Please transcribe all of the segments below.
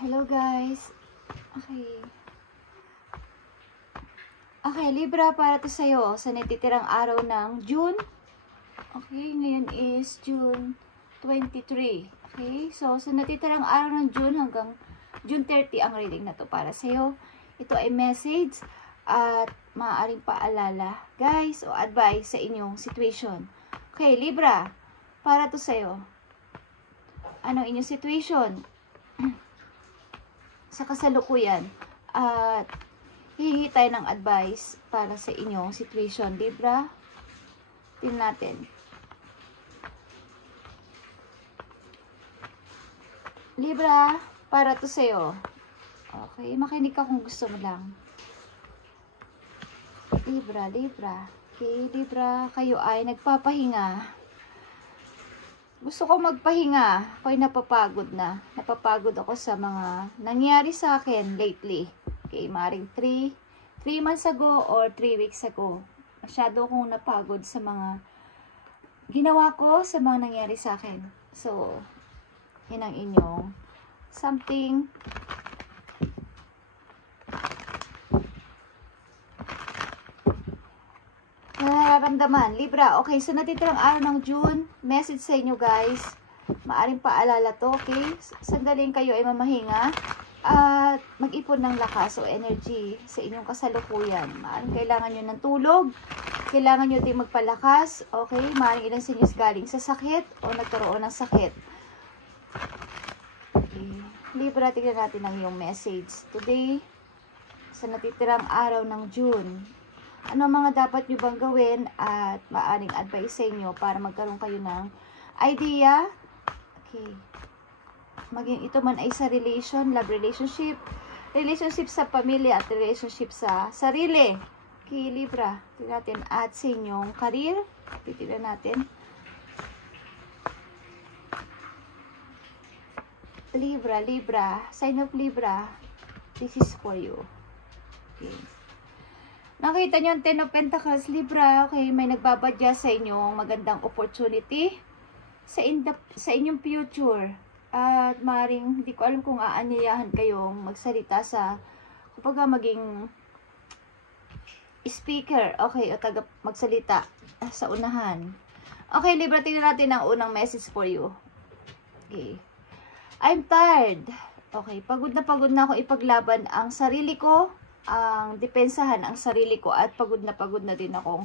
Hello guys. Okay. Okay, Libra, para to sa'yo sa natitirang araw ng June. Okay, ngayon is June 23. Okay, so sa natitirang araw ng June hanggang June 30 ang reading na to para sa'yo. Ito ay message at maaaring paalala, guys, o advice sa inyong situation. Okay, Libra, para to sa'yo. Anong inyong situation sa kasalukuyan at hihingi tayo ng advice para sa inyong situation, Libra. Tingnan natin. Libra, para to sa'yo. Okay, makinig ka kung gusto mo lang. Libra. Okay, Libra, kayo ay nagpapahinga. Gusto ko magpahinga. Ako'y napapagod na. Napapagod ako sa mga nangyari sa akin lately. Okay, maring 3 months ago or 3 weeks ago. Masyado akong napagod sa mga ginawa ko, sa mga nangyari sa akin. So, yun ang inyong something. Nararamdaman, Libra. Okay, so natitirang araw ng June. Message sa inyo, guys. Maaring paalala to, okay? Sandaling kayo ay mamahinga at mag-ipon ng lakas o energy sa inyong kasalukuyan. Maaring kailangan nyo ng tulog. Kailangan nyo din magpalakas. Okay? Maaring ilan sa inyo galing sa sakit o nagkaroon ng sakit. Okay. Libra, tignan natin ang iyong message today sa natitirang araw ng June. Ano mga dapat nyo bang gawin at maaring advice sa inyo para magkaroon kayo ng idea. Okay. Maging ito man ay sa love relationship sa pamilya at relationship sa sarili. Okay, Libra. Tignan natin at sa inyong career. Titignan natin. Libra. Sign of Libra. This is for you. Okay. Nakita nyo ang 10 of Pentacles, Libra. Okay, may nagbabadya sa inyong magandang opportunity sa inyong future. At maaaring, hindi ko alam kung aanyayahan kayong magsalita sa, kapag maging speaker, okay, o taga magsalita sa unahan. Okay, Libra, tingnan natin ang unang message for you. Okay. I'm tired. Okay, pagod na ako ipaglaban ang sarili ko, ang depensahan ang sarili ko, at pagod na din akong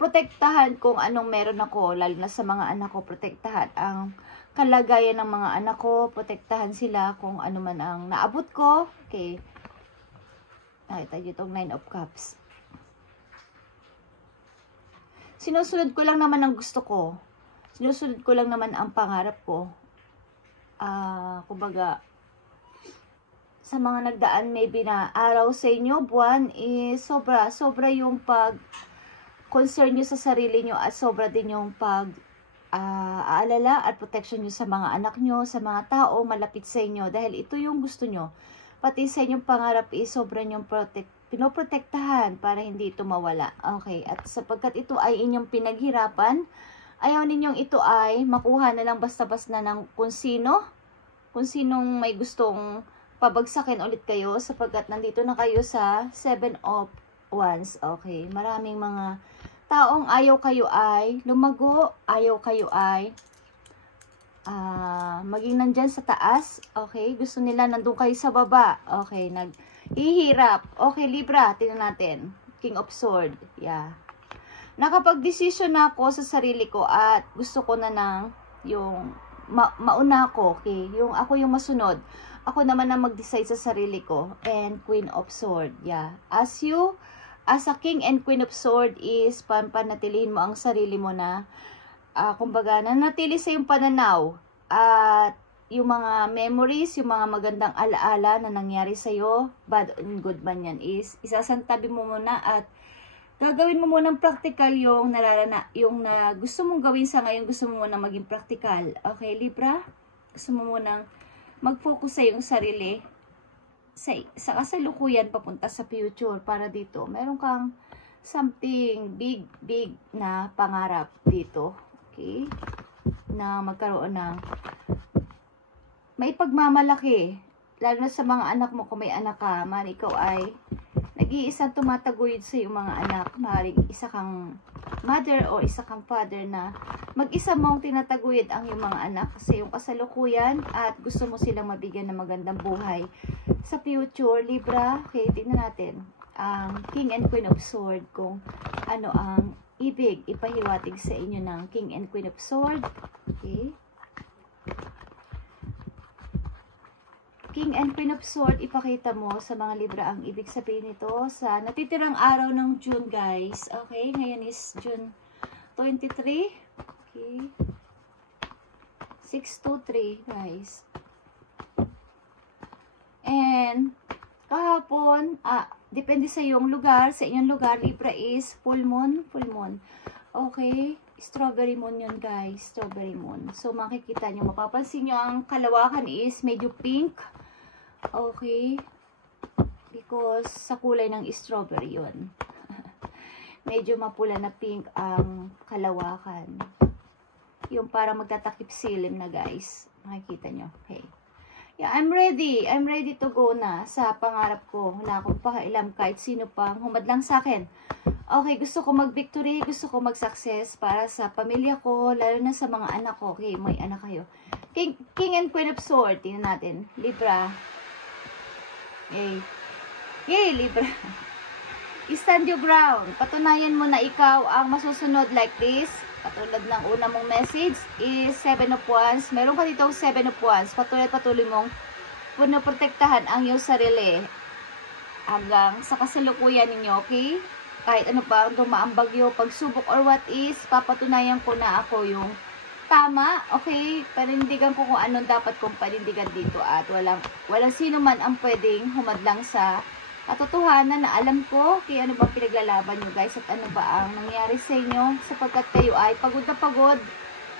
protektahan kung anong meron ako, lalo na sa mga anak ko. Protektahan ang kalagayan ng mga anak ko, protektahan sila kung ano man ang naabot ko. Okay, nakita nyo itong 9 of Cups. Sinusunod ko lang naman ang gusto ko, sinusunod ko lang naman ang pangarap ko. Kumbaga, sa mga nagdaan maybe na araw sa inyo, buwan, is sobra yung pag-concern nyo sa sarili nyo at sobra din yung pag-aalala at protection nyo sa mga anak nyo, sa mga tao malapit sa inyo. Dahil ito yung gusto nyo. Pati sa inyong pangarap is sobra nyong pinoprotektahan para hindi ito mawala. Okay, at sapagkat ito ay inyong pinaghirapan, ayaw ninyong ito ay makuha na lang basta-basta ng kung sinong may gustong pabagsakin ulit kayo, sapagkat nandito na kayo sa 7 of Wands. Okay, maraming mga taong ayaw kayo ay lumago, ayaw kayo ay maging nandyan sa taas. Okay, gusto nila nandun kayo sa baba. Okay, naghihirap. Okay, Libra, tingnan natin. King of Swords. Yeah. Nakapag-desisyon na ako sa sarili ko at gusto ko na ng yung mauna ako. Okay, yung ako yung masunod. Ako naman na mag-decide sa sarili ko. And Queen of Swords. Yeah. As a King and Queen of Swords is panatilihin mo ang sarili mo na kumbaga, nanatili sa yung pananaw at yung mga memories, yung mga magandang alaala na nangyari sa'yo, bad and good man yan, is isasantabi mo muna at gagawin mo munang practical yung na gusto mong gawin sa ngayon, gusto mo munang maging practical. Okay, Libra? Gusto mo munang mag-focus sa iyong sarili sa kasalukuyan papunta sa future. Para dito, meron kang something big na pangarap dito. Okay? Na magkaroon ng may pagmamalaki lalo na sa mga anak mo, kung may anak ka, maaaring ikaw ay nag-iisang tumataguyod sa iyong mga anak. Maaaring isa kang mother o isa kang father na mag-isa mong tinataguyod ang iyong mga anak sa iyong kasalukuyan at gusto mo silang mabigyan ng magandang buhay sa future, Libra. Okay, tingnan natin ang King and Queen of Swords, kung ano ang ibig ipahiwatig sa inyo ng King and Queen of Swords. Okay. King and Queen of Swords, ipakita mo sa mga Libra ang ibig sabihin nito sa natitirang araw ng June, guys. Okay, ngayon is June 23. Okay. 623, guys. And kahapon, depende sa iyong lugar, sa inyong lugar, Libra, is full moon, full moon. Okay, strawberry moon yun, guys, strawberry moon. So makikita nyo, mapapansin nyo ang kalawakan is medyo pink. Okay, because sa kulay ng strawberry yun. Medyo mapula na pink ang kalawakan. Yung parang magtatakip silim na, guys. Makikita nyo. Okay. Yeah, I'm ready. I'm ready to go na sa pangarap ko. Wala akong pakailam kahit sino pang humadlang sa akin. Okay, gusto ko mag-victory. Gusto ko mag-success para sa pamilya ko, lalo na sa mga anak ko. Okay, may anak kayo. King and Queen of Swords. Tingnan natin. Libra. Yay. Yay, Libra. Stand your ground. Patunayan mo na ikaw ang masusunod like this. Katulad ng una mong message is 7 of Wands. Meron ka dito 7 of Wands. Patuloy mong punoprotektahan ang iyong sarili hanggang sa kasalukuyan ninyo, okay? Kahit ano pa dumaang bagyo, pagsubok or what is, papatunayan ko na ako yung tama, okay? Panindigan ko kung anong dapat kong panindigan dito at walang sino man ang pwedeng humadlang sa katotohanan na alam ko kaya ano bang pinaglalaban nyo, guys, at ano ba ang nangyari sa inyo sapagkat kayo ay pagod na pagod.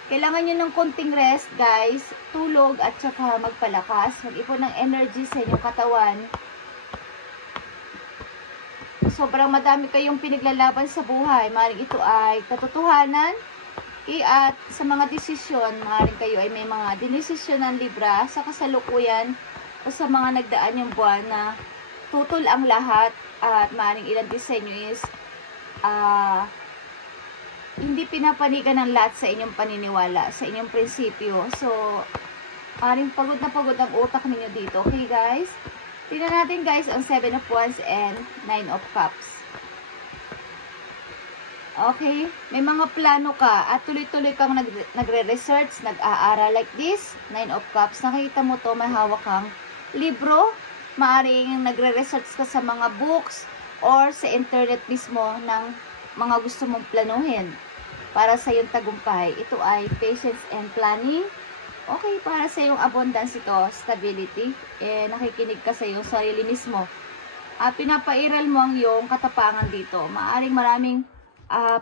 Kailangan nyo ng konting rest, guys, tulog at saka magpalakas, mag-ipon ng energy sa inyong katawan. Sobrang madami kayong pinaglalaban sa buhay. Maaaring ito ay katotohanan. Okay, at sa mga desisyon, maaaring kayo ay may mga dinesisyon ng Libra sa kasalukuyan o sa mga nagdaan yung buwan na tutol ang lahat at maaaring ilan din sa inyo is hindi pinapanigan ng lahat sa inyong paniniwala, sa inyong prinsipyo. So, maaaring pagod na pagod ang utak ninyo dito. Okay, guys? Tingnan natin, guys, ang 7 of Wands and 9 of Cups. Okay? May mga plano ka at tuloy-tuloy kang nagre-research, nag-aaral like this. 9 of Cups. Nakita mo to, may hawak kang libro. Maaring nagre-research ka sa mga books or sa internet mismo ng mga gusto mong planuhin para sa iyong tagumpay. Ito ay patience and planning. Okay, para sa iyong abundance ito, stability. Nakikinig ka sa iyong sarili mismo. Pinapairal mo ang iyong katapangan dito. Maaring maraming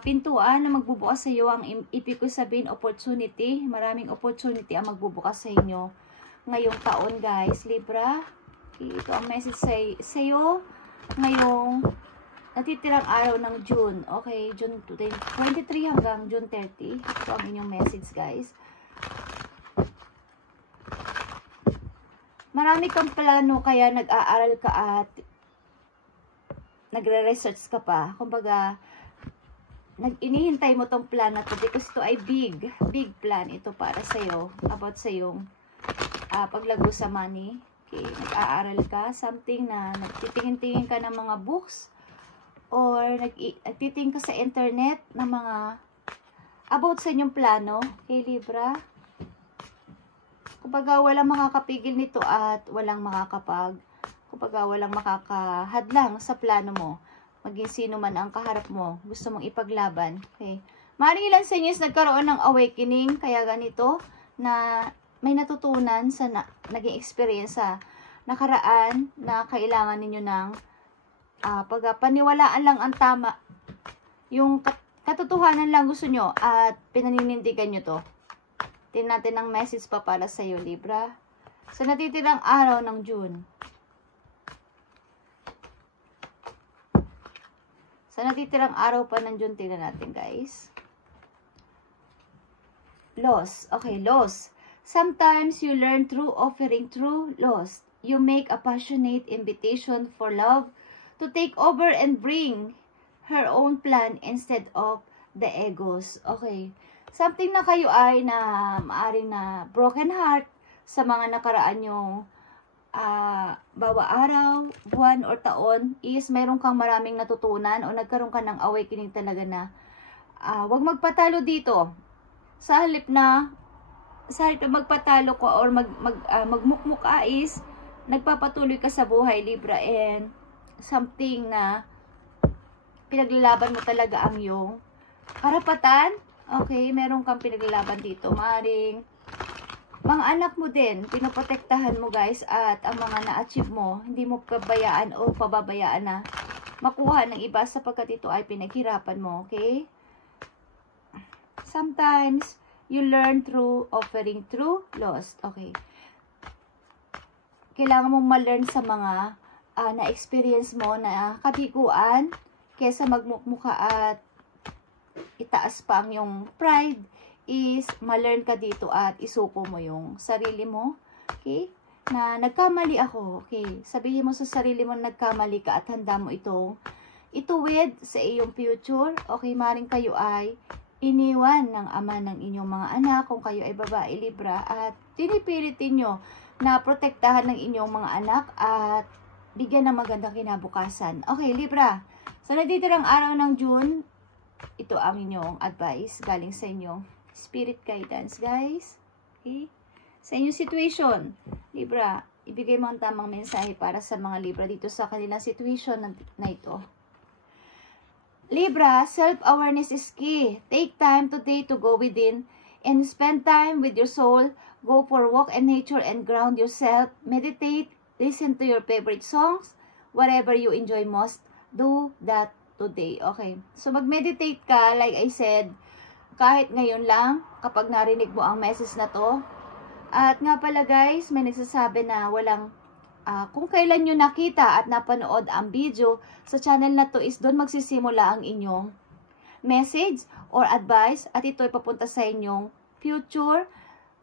pintuan na magbubukas sa iyo. Ang ibig ko sabihin, opportunity. Maraming opportunity ang magbubukas sa inyo ngayong taon, guys. Libra, ito ang message sa iyo ngayong natitirang araw ng June. Okay, June 23 hanggang June 30. Ito ang inyong message, guys. Marami kang plano kaya nag-aaral ka at nagre-research ka pa. Kumbaga, inihintay mo tong plan na to because ito ay big plan ito para sa'yo, about sa iyong paglago sa money. Okay, nag-aaral ka, something na nagtitingin-tingin ka ng mga books or nagtitingin ka sa internet ng mga about sa inyong plano. Okay, Libra? Kumbaga, walang makakapigil nito at walang walang makakahadlang sa plano mo. Maging sino man ang kaharap mo, gusto mong ipaglaban. Okay. Maaaring ilan sa inyo is nagkaroon ng awakening, kaya ganito, na may natutunan sa naging experience sa nakaraan na kailangan ninyo ng pagpaniwalaan lang ang tama. Yung katotohanan lang gusto nyo at pinaninindigan nyo to. Tingnan natin ang message pa para sa iyo, Libra. Sa natitirang araw ng June. Sa natitirang araw pa ng June, tingnan natin, guys. Loss. Okay, loss. Sometimes you learn through offering true loss. you make a passionate invitation for love to take over and bring her own plan instead of the egos. Okay. Something na kayo ay na maaring na broken heart sa mga nakaraan yung bawa araw, buwan, or taon is mayroon kang maraming natutunan o nagkaroon ka ng awakening talaga na wag magpatalo dito. Sa halip na magpatalo ko or magmukmuk is nagpapatuloy ka sa buhay, Libra, and something na pinaglalaban mo talaga ang iyong karapatan. Okay, meron kang pinaglalaban dito. Maaring mga anak mo din, pinoprotektahan mo guys, at ang mga na-achieve mo, hindi mo pabayaan o pababayaan na makuha ng iba sapagkat ito ay pinaghirapan mo, okay? Sometimes, you learn through offering through lost, okay? Kailangan mong ma-learn sa mga na-experience mo na kabiguan kesa magmukmuka at itaas pa ang yung pride, is ma-learn ka dito at isuko mo yung sarili mo, okay? Na nagkamali ako, okay? Sabihin mo sa sarili mo na nagkamali ka at handa mo ituwid sa iyong future, okay? Maring kayo ay iniwan ng ama ng inyong mga anak kung kayo ay babae, Libra, at pinipilitin nyo na protektahan ng inyong mga anak at bigyan ng magandang kinabukasan. Okay, Libra, sa natitirang araw ng June, ito ang inyong advice galing sa inyong spirit guidance, guys. Okay? Sa inyong situation, Libra, ibigay mo ang tamang mensahe para sa mga Libra dito sa kanilang situation na ito. Libra, self-awareness is key. Take time today to go within and spend time with your soul. Go for a walk in nature and ground yourself. Meditate, listen to your favorite songs. Whatever you enjoy most, do that today. Okay. So, mag-meditate ka, like I said, kahit ngayon lang, kapag narinig mo ang message na to. At nga pala guys, may nagsasabi na walang, kung kailan nyo nakita at napanood ang video sa channel na to is doon magsisimula ang inyong message or advice at ito ay papunta sa inyong future.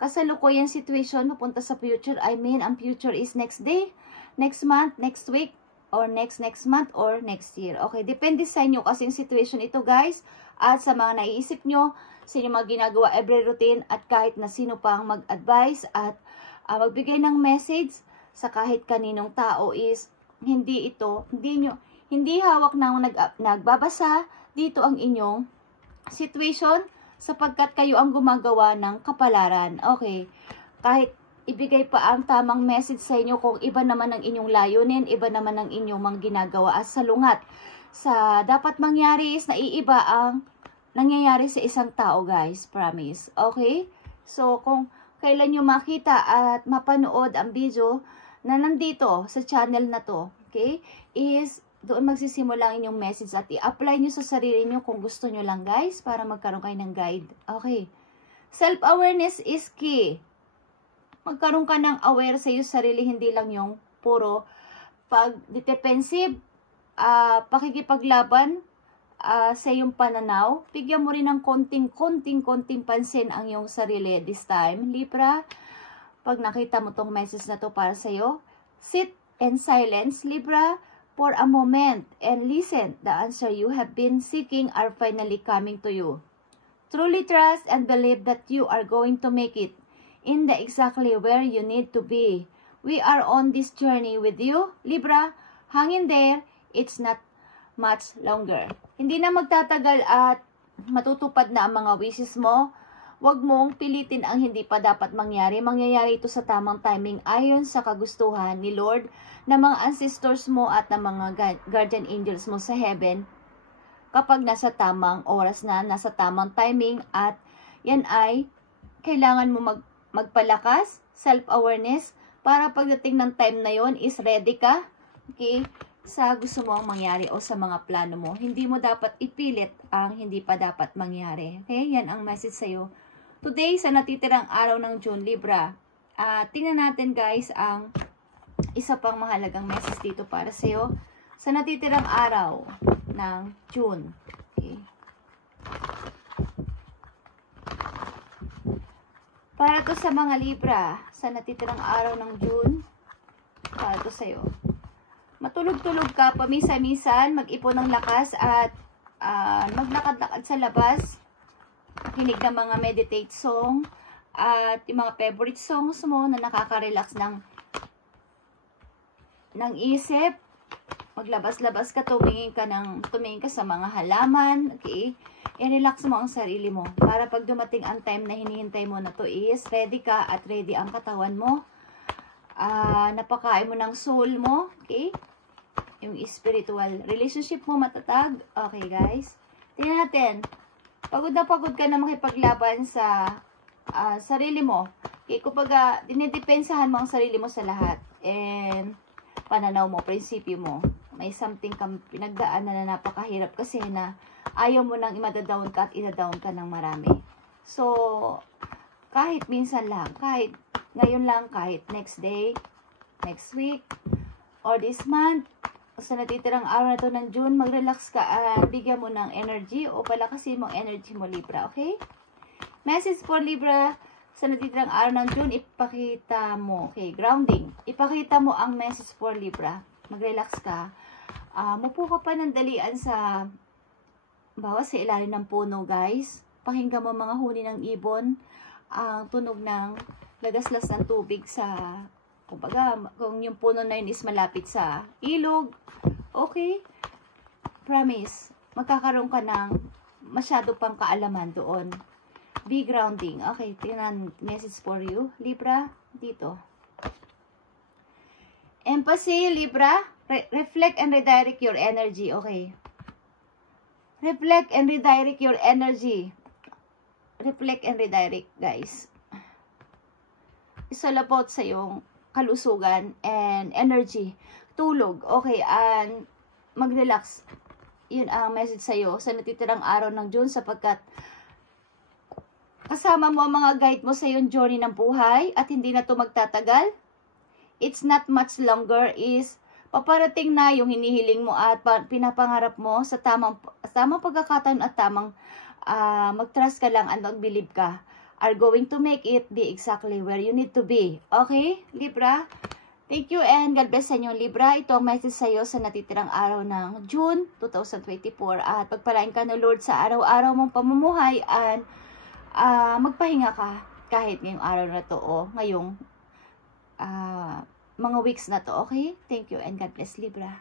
Kasalukuyan situation, papunta sa future. I mean, ang future is next day, next month, next week, or next month, or next year. Okay, depende sa inyo kasing situation ito guys. At sa mga naiisip nyo, sa inyong mga ginagawa every routine, at kahit na sino pang mag-advise at magbigay ng message sa kahit kaninong tao is hindi hawak ng nagbabasa dito ang inyong situation sapagkat kayo ang gumagawa ng kapalaran. Okay, kahit ibigay pa ang tamang message sa inyo kung iba naman ang inyong layunin, iba naman ang inyong mga ginagawa at salungat sa dapat mangyari is naiiba ang nangyayari sa isang tao guys, promise. Okay? So, kung kailan nyo makita at mapanood ang video na nandito sa channel na to, okay, is doon magsisimula ang inyong message at i-apply nyo sa sarili nyo kung gusto nyo lang guys para magkaroon kayo ng guide. Okay. Self-awareness is key. Magkaroon ka ng aware sa iyo sarili, hindi lang yung puro pag-defensive, pakikipaglaban sa iyong pananaw. Bigyan mo rin ng konting pansin ang iyong sarili this time, Libra. Pag nakita mo tong message na to para sa iyo, sit in silence, Libra, for a moment and listen. The answer you have been seeking are finally coming to you. Truly trust and believe that you are going to make it in the exactly where you need to be. We are on this journey with you, Libra. Hang in there. It's not much longer. Hindi na magtatagal at matutupad na ang mga wishes mo. Huwag mong pilitin ang hindi pa dapat mangyari. Mangyayari ito sa tamang timing ayon sa kagustuhan ni Lord, ng mga ancestors mo at ng mga guardian angels mo sa heaven kapag nasa tamang oras na, nasa tamang timing, at yan ay kailangan mo magpalakas, self-awareness, para pagdating ng time na yon is ready ka, okay, sa gusto mo ang mangyari o sa mga plano mo. Hindi mo dapat ipilit ang hindi pa dapat mangyari. Okay, yan ang message sa'yo today sa natitirang araw ng June, Libra. Tingnan natin guys ang isa pang mahalagang message dito para sa'yo sa natitirang araw ng June. Okay. Para to sa mga Libra, sa natitirang araw ng June, to sa'yo. Matulog-tulog ka, pamisa-misan, mag-ipon ng lakas at maglakad-lakad sa labas. Kinig ng mga meditate song at yung mga favorite songs mo na nakaka-relax ng isip. Maglabas-labas ka, tumingin ka sa mga halaman, okay? I-relax mo ang sarili mo para pag dumating ang time na hinihintay mo na to is ready ka at ready ang katawan mo. Napakain mo ng soul mo, okay? Yung spiritual relationship mo matatag. Okay, guys. Tingnan natin. Pagod ka na makipaglaban sa sarili mo. Okay, kumbaga, dinidepensahan mo ang sarili mo sa lahat. And, pananaw mo, prinsipyo mo. May something kang pinagdaanan na napakahirap kasi na ayaw mo nang imadadown ka at inadown ka ng marami. So, kahit minsan lang, kahit ngayon lang, kahit next day, next week, or this month, sa natitirang araw na to ng June, mag-relax ka at bigyan mo ng energy o palakasin mo energy mo, Libra, okay? Message for Libra, sa natitirang araw ng June, ipakita mo, okay, grounding. Ipakita mo ang message for Libra. Mag-relax ka. Mupo ka pa ng dalian sa sa ilalim ng puno, guys. Pakinggan mo mga huni ng ibon, ang tunog ng lagaslas ng tubig sa, kumbaga, kung yung puno na yun is malapit sa ilog, okay? Promise, magkakaroon ka ng masyado pang kaalaman doon. Be grounding. Okay, tingnan, message for you, Libra, dito. Empathy, Libra, reflect and redirect your energy, okay? Reflect and redirect your energy. Reflect and redirect, guys. It's all about sa iyong kalusugan and energy. Tulog, okay, and mag-relax. Yun ang message sa'yo sa natitirang araw ng June sapagkat kasama mo ang mga guide mo sa iyong journey ng buhay at hindi na to magtatagal. It's not much longer is paparating na yung hinihiling mo at pinapangarap mo sa tamang pagkakataon at tamang mag-trust ka lang at mag-believe ka are going to make it be exactly where you need to be. Okay, Libra? Thank you and God bless sa inyo, Libra. Ito ang message sa iyo sa natitirang araw ng June 2024 at pagpalain ka ng Lord sa araw-araw mong pamumuhay at magpahinga ka kahit ngayong araw na to o ngayong mga weeks na to, okay? Thank you and God bless, Libra.